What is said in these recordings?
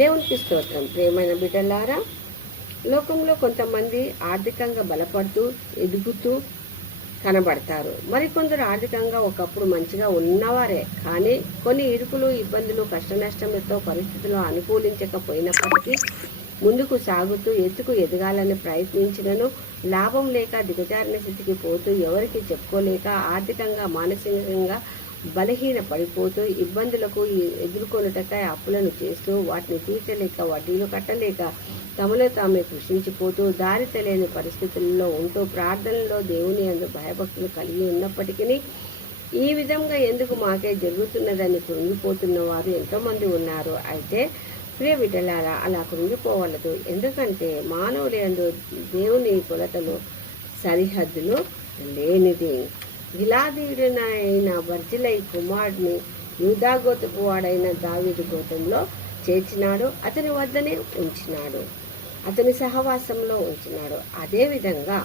దేవునికి స్తోత్రం. ప్రియమైన బిడ్డలారా, లోకంలో కొంతమంది ఆర్థికంగా బలపడుతూ ఎదుగుతూ కనబడతారు. మరికొందరు ఆర్థికంగా ఒకప్పుడు మంచిగా ఉన్నవారే, కానీ కొన్ని ఇరుకులు, ఇబ్బందులు, కష్ట నష్టంతో పరిస్థితులు అనుకూలించకపోయినప్పటికీ ముందుకు సాగుతూ ఎత్తుకు ఎదగాలని ప్రయత్నించినను లాభం లేక దిగజారిన స్థితికి పోతూ ఎవరికి చెప్పుకోలేక ఆర్థికంగా మానసికంగా బలహీన పడిపోతూ ఇబ్బందులకు ఎదుర్కొనుటకై అప్పులను చేస్తూ వాటిని తీర్చలేక వడ్డీలు కట్టలేక తమలో తామే కృషించిపోతూ దారి తెలియని పరిస్థితుల్లో ఉంటూ ప్రార్థనలో దేవుని యందు భయభక్తులు కలిగి ఉన్నప్పటికీ ఈ విధంగా ఎందుకు మాకే జరుగుతున్నదని కృంగిపోతున్న వారు ఎంతోమంది ఉన్నారు. అయితే ప్రియ బిడ్డలారా, అలా కృంగిపోవలదు. ఎందుకంటే మానవుడి యందు దేవుని కొలతలు సరిహద్దులు లేనిది. గిలాదీయుడైన బర్జిలై కుమారుడిని యూదా గోత్రపు వాడైన దావీదు గోత్రంలో చేర్చినాడు, అతని వద్దనే ఉంచినాడు, అతని సహవాసంలో ఉంచినాడు. అదేవిధంగా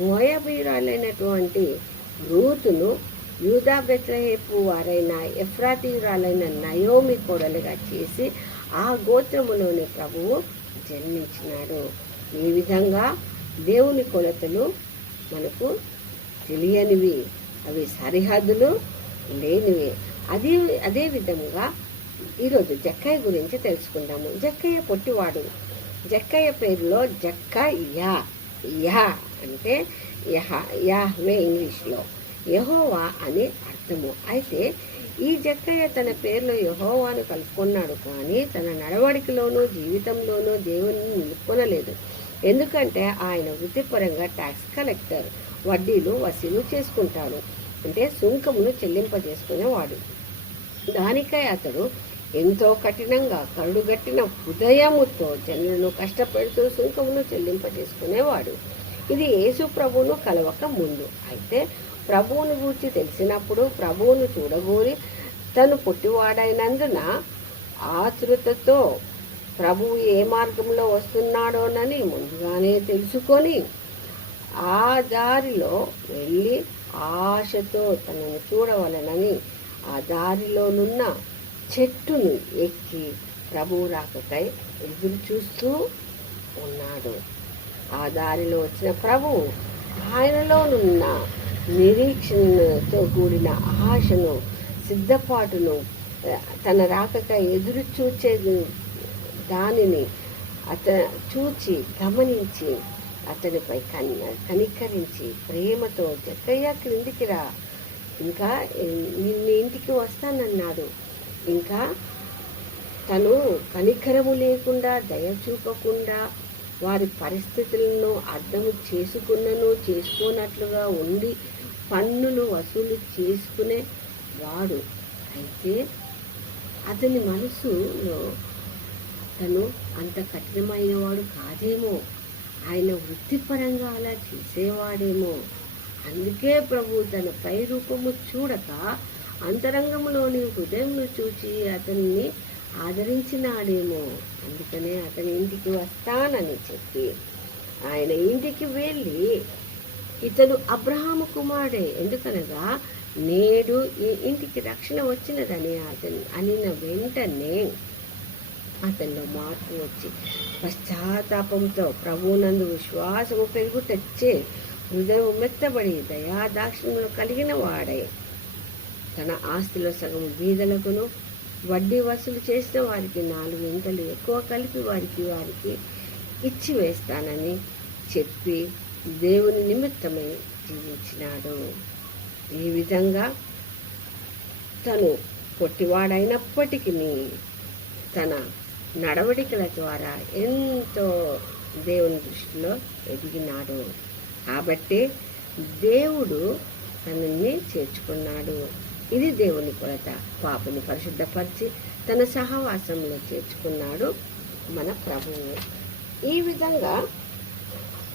మోయాబీయురాలైనటువంటి రూతును యూదా బెత్లెహేము వారైన ఎఫ్రాతీయురాలైన నయోమి కోడలుగా చేసి ఆ గోత్రములోని ప్రభువు జన్మించినాడు. ఈ విధంగా దేవుని కొలతలు మనకు తెలియనివి, అవి సరిహద్దులు లేనివి. అదే విధంగా ఈరోజు జక్కయ్య గురించి తెలుసుకుందాము. జక్కయ్య పొట్టివాడు. జక్కయ్య పేరులో జక్కయ్య అంటే యాహ్వే ఇంగ్లీష్లో యెహోవా అని అర్థము. అయితే ఈ జక్కయ్య తన పేరులో యెహోవాను కలుపుకున్నాడు, కానీ తన నడవడికలోనూ జీవితంలోనూ దేవుని నిలుపుకొనలేదు. ఎందుకంటే ఆయన వృత్తిపరంగా ట్యాక్స్ కలెక్టర్, వడ్డీలు వసూలు చేసుకుంటాడు, అంటే సుంకమును చెల్లింపజేసుకునేవాడు. దానికై అతడు ఎంతో కఠినంగా కరుడుగట్టిన హృదయముతో జనులను కష్టపెడుతూ సుంకమును చెల్లింపజేసుకునేవాడు. ఇది యేసు ప్రభువును కలవక ముందు. అయితే ప్రభువును గూర్చి తెలిసినప్పుడు ప్రభువును చూడగోరి తను పుట్టివాడైనందున ఆతృతతో ప్రభువు ఏ మార్గంలో వస్తున్నాడోనని ముందుగానే తెలుసుకొని ఆ దారిలో వెళ్ళి ఆశతో తనను చూడవలనని ఆ దారిలోనున్న చెట్టును ఎక్కి ప్రభువు రాకకై ఎదురు చూస్తూ ఉన్నాడు. ఆ దారిలో వచ్చిన ప్రభువు ఆయనలోనున్న నిరీక్షణతో కూడిన ఆశను, సిద్ధపాటును, తన రాకకై ఎదురు చూచే దానిని చూచి గమనించి అతనిపై కనికరించి ప్రేమతో జక్కయ్య క్రిందికి రా, ఇంకా నిన్న ఇంటికి వస్తానన్నాడు. ఇంకా తను కనికరము లేకుండా దయ చూపకుండా వారి పరిస్థితులను అర్థము చేసుకోనట్లుగా ఉండి పన్నులు వసూలు చేసుకునే వాడు. అయితే అతని మనసులో తను అంత కఠినమైన వాడు కాదేమో, ఆయన వృత్తిపరంగా అలా చేసేవాడేమో. అందుకే ప్రభు తన పై రూపము చూడక అంతరంగంలోని హృదయంను చూచి అతన్ని ఆదరించినాడేమో. అందుకనే అతని ఇంటికి వస్తానని చెప్పి ఆయన ఇంటికి వెళ్ళి, ఇతడు అబ్రహాము కుమారుడే, ఎందుకనగా నేడు ఈ ఇంటికి రక్షణ వచ్చినదని అతను అనిన వెంటనే అతనిలో మార్పు వచ్చి పశ్చాత్తాపంతో ప్రభువునందు విశ్వాసము పెరుగు తెచ్చే హృదయం మెత్తబడి దయాదాక్షిణ్యములు కలిగిన వాడై తన ఆస్తిలో సగం బీదలకును వడ్డీ వసూలు చేసిన వారికి 4 ఇంతలు ఎక్కువ కలిపి వారికి ఇచ్చి వేస్తానని చెప్పి దేవుని నిమిత్తమై జీవించినాడు. ఈ విధంగా తను పొట్టివాడైనప్పటికీ తన నడవడికల ద్వారా ఎంతో దేవుని దృష్టిలో ఎదిగినాడు. కాబట్టి దేవుడు తనని చేర్చుకున్నాడు. ఇది దేవుని కొలత. పాపని పరిశుద్ధపరిచి తన సహవాసంలో చేర్చుకున్నాడు మన ప్రభువు. ఈ విధంగా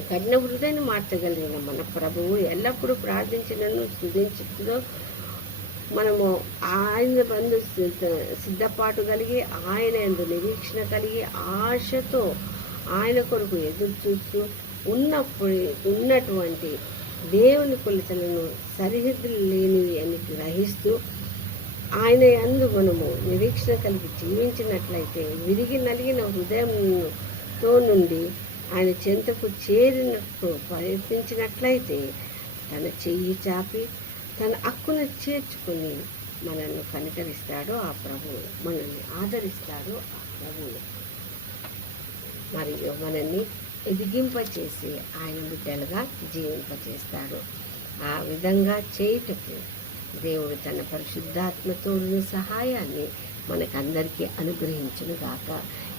కఠిన హృదయాన్ని మార్చగలిగిన మన ప్రభువు ఎల్లప్పుడూ ప్రార్థించినను స్తుతించుతూ మనము ఆయన బంధు సిద్ధపాటు కలిగి, ఆయన యందు నిరీక్షణ కలిగి, ఆశతో ఆయన కొరకు ఎదురు చూస్తూ ఉన్నటువంటి దేవుని కొలతలను సరిహద్దులు లేనివి అని గ్రహిస్తూ ఆయన యందు మనము నిరీక్షణ కలిగి జీవించినట్లయితే, విరిగి నలిగిన హృదయంతో నుండి ఆయన చెంతకు చేరినట్టు ప్రయత్నించినట్లయితే, తన చెయ్యి చాపి తన హక్కును చేర్చుకుని మనల్ని కనికరిస్తాడు ఆ ప్రభువు, మనల్ని ఆదరిస్తాడు ఆ ప్రభువు, మరియు మనల్ని ఎదిగింపచేసి ఆయన బిడ్డలుగా జీవింపచేస్తాడు. ఆ విధంగా చేయుటకు దేవుడు తన పరిశుద్ధాత్మతోడును సహాయాన్ని మనకందరికీ అనుగ్రహించునుగాక.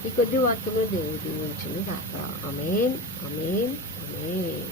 ఈ కొద్ది వాక్యంలో దేవుడు దీవించునుగాక. ఆమేన్, ఆమేన్, ఆమేన్.